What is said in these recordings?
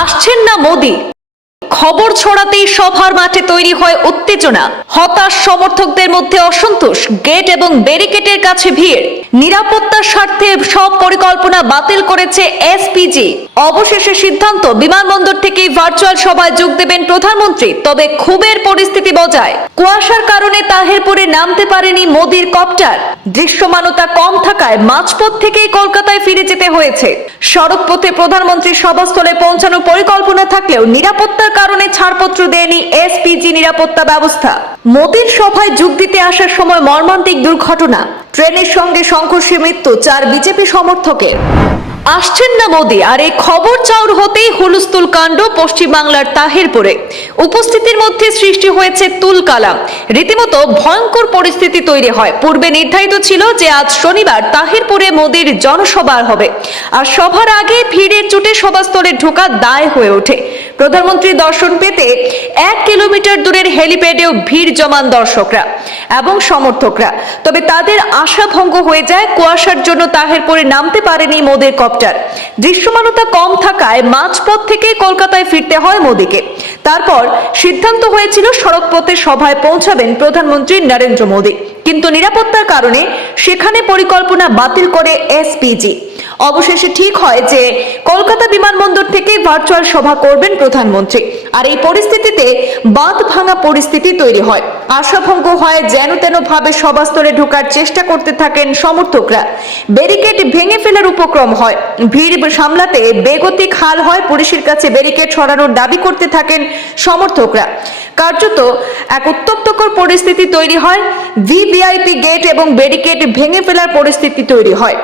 আসছেন না মোদি। খবর ছড়াতেই সভার মাঠে তৈরি হয় উত্তেজনা, হতাশ সমর্থকদের মধ্যে অসন্তোষ, গেট এবং ব্যারিকেডের কাছে ভিড়। নিরাপত্তার স্বার্থে সব পরিকল্পনা বাতিল করেছে এসপিজি। অবশেষে সিদ্ধান্ত, বিমানবন্দর থেকেই ভার্চুয়াল সভায় যোগ দেবেন প্রধানমন্ত্রী। তবে ক্ষোভের পরিস্থিতি বজায়। কুয়াশার কারণে তাহিরপুরে নামতে পারেনি মোদির কপ্টার। দৃশ্যমানতা কম থাকায় মাঝপথ থেকেই কলকাতায় ফিরে যেতে হয়েছে। সড়ক পথে প্রধানমন্ত্রীর সভাস্থলে পৌঁছানোর পরিকল্পনা থাকলেও নিরাপত্তার কারণে ছাড়পত্র দেয়নি এসপিজি নিরাপত্তা ব্যবস্থা। মোদির সভায় যোগ দিতে আসার সময় মর্মান্তিক দুর্ঘটনা, ট্রেনের সঙ্গে সংঘর্ষে মৃত্যু 4 বিজেপি সমর্থকের। আসছেন না মোদি, আর এই খবর চাউর হতেই হুলস্থুল কাণ্ড পশ্চিমবাংলার তাহিরপুরে। উপস্থিতির মধ্যে সৃষ্টি হয়েছে তুলকালাম, রীতিমতো ভয়ঙ্কর পরিস্থিতি তৈরি হয়। পূর্বে নির্ধারিত ছিল যে আজ শনিবার তাহিরপুরে মোদির জনসভা হবে, আর সভার আগে ভিড়ের চোটে সভাস্থলে ঢোকা দায় হয়ে ওঠে। প্রধানমন্ত্রীর দর্শন পেতে 1 কিলোমিটার দূরের হেলিপ্যাডেও ভিড় জমান দর্শকরা এবং সমর্থকরা। তবে তাদের আশা ভঙ্গ হয়ে যায়। কুয়াশার জন্য তাহিরপুরে নামতে পারেনি মোদির কপ্টার। দৃশ্যমানতা কম থাকায় মাঝপথ থেকে কলকাতায় ফিরতে হয় মোদিকে। তারপর সিদ্ধান্ত হয়েছিল সড়কপথে সভায় পৌঁছাবেন প্রধানমন্ত্রী নরেন্দ্র মোদি, কিন্তু নিরাপত্তার কারণে সেখানে পরিকল্পনা বাতিল করে এসপিজি। অবশেষে ঠিক হয় যে কলকাতা বিমানবন্দর থেকে ভার্চুয়াল সভা করবেন প্রধানমন্ত্রী। আর এই পরিস্থিতিতে বাঁধ ভাঙা পরিস্থিতি তৈরি হয়। আশাভঙ্গ হয়, যেন তেন ভাবে সভাস্থলে ঢোকার চেষ্টা করতে থাকেন সমর্থকরা। ব্যারিকেড ভেঙে ফেলার উপক্রম হয়। ভিড় সামলাতে বেগতিক হাল হয়। পুলিশের কাছে ব্যারিকেড সরানোর দাবি করতে থাকেন সমর্থকরা। কার্যত এক উত্তপ্তকর পরিস্থিতি তৈরি হয়। ভিভিআইপি গেট এবং ব্যারিকেড ভেঙে ফেলার পরিস্থিতি তৈরি হয়।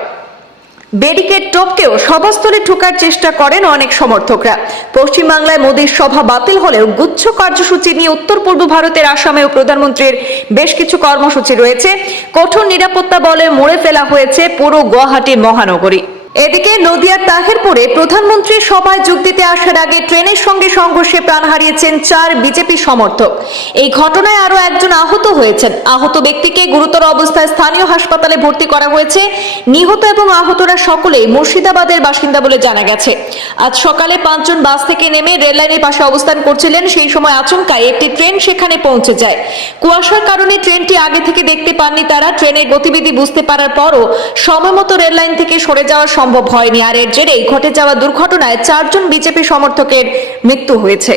ব্যারিকেড টপকেও সভাস্থলে ঢোকার চেষ্টা করেন অনেক সমর্থকরা। পশ্চিমবাংলায় মোদির সভা বাতিল হলেও গুচ্ছ কার্যসূচি নিয়ে উত্তর পূর্ব ভারতের আসামেও প্রধানমন্ত্রীর বেশ কিছু কর্মসূচি রয়েছে। কঠোর নিরাপত্তা বলে মোড়ে ফেলা হয়েছে পুরো গুয়াহাটি মহানগরী। এদিকে নদিয়ার তাহিরপুরে প্রধানমন্ত্রীর সভায় যোগ দিতে আসার আগে ট্রেনের সঙ্গে সংঘর্ষে প্রাণ হারিয়েছেন 4 বিজেপি সমর্থক। এই ঘটনায় আরো একজন আহত হয়েছেন। আহত ব্যক্তিকে গুরুতর অবস্থায় স্থানীয় হাসপাতালে ভর্তি করা হয়েছে। নিহত এবং আহতরা সকলেই মুর্শিদাবাদের বাসিন্দা বলে জানা গেছে। আজ সকালে 5 জন বাস থেকে নেমে রেল লাইনের পাশে অবস্থান করছিলেন। সেই সময় আচমকাই একটি ট্রেন সেখানে পৌঁছে যায়। কুয়াশার কারণে ট্রেনটি আগে থেকে দেখতে পাননি তারা। ট্রেনের গতিবিধি বুঝতে পারার পরও সময়মতো রেল লাইন থেকে সরে যাওয়া সম্ভব হয়নি। আর এর জেরেই ঘটে যাওয়া দুর্ঘটনায় 4 জন বিজেপি সমর্থকের মৃত্যু হয়েছে।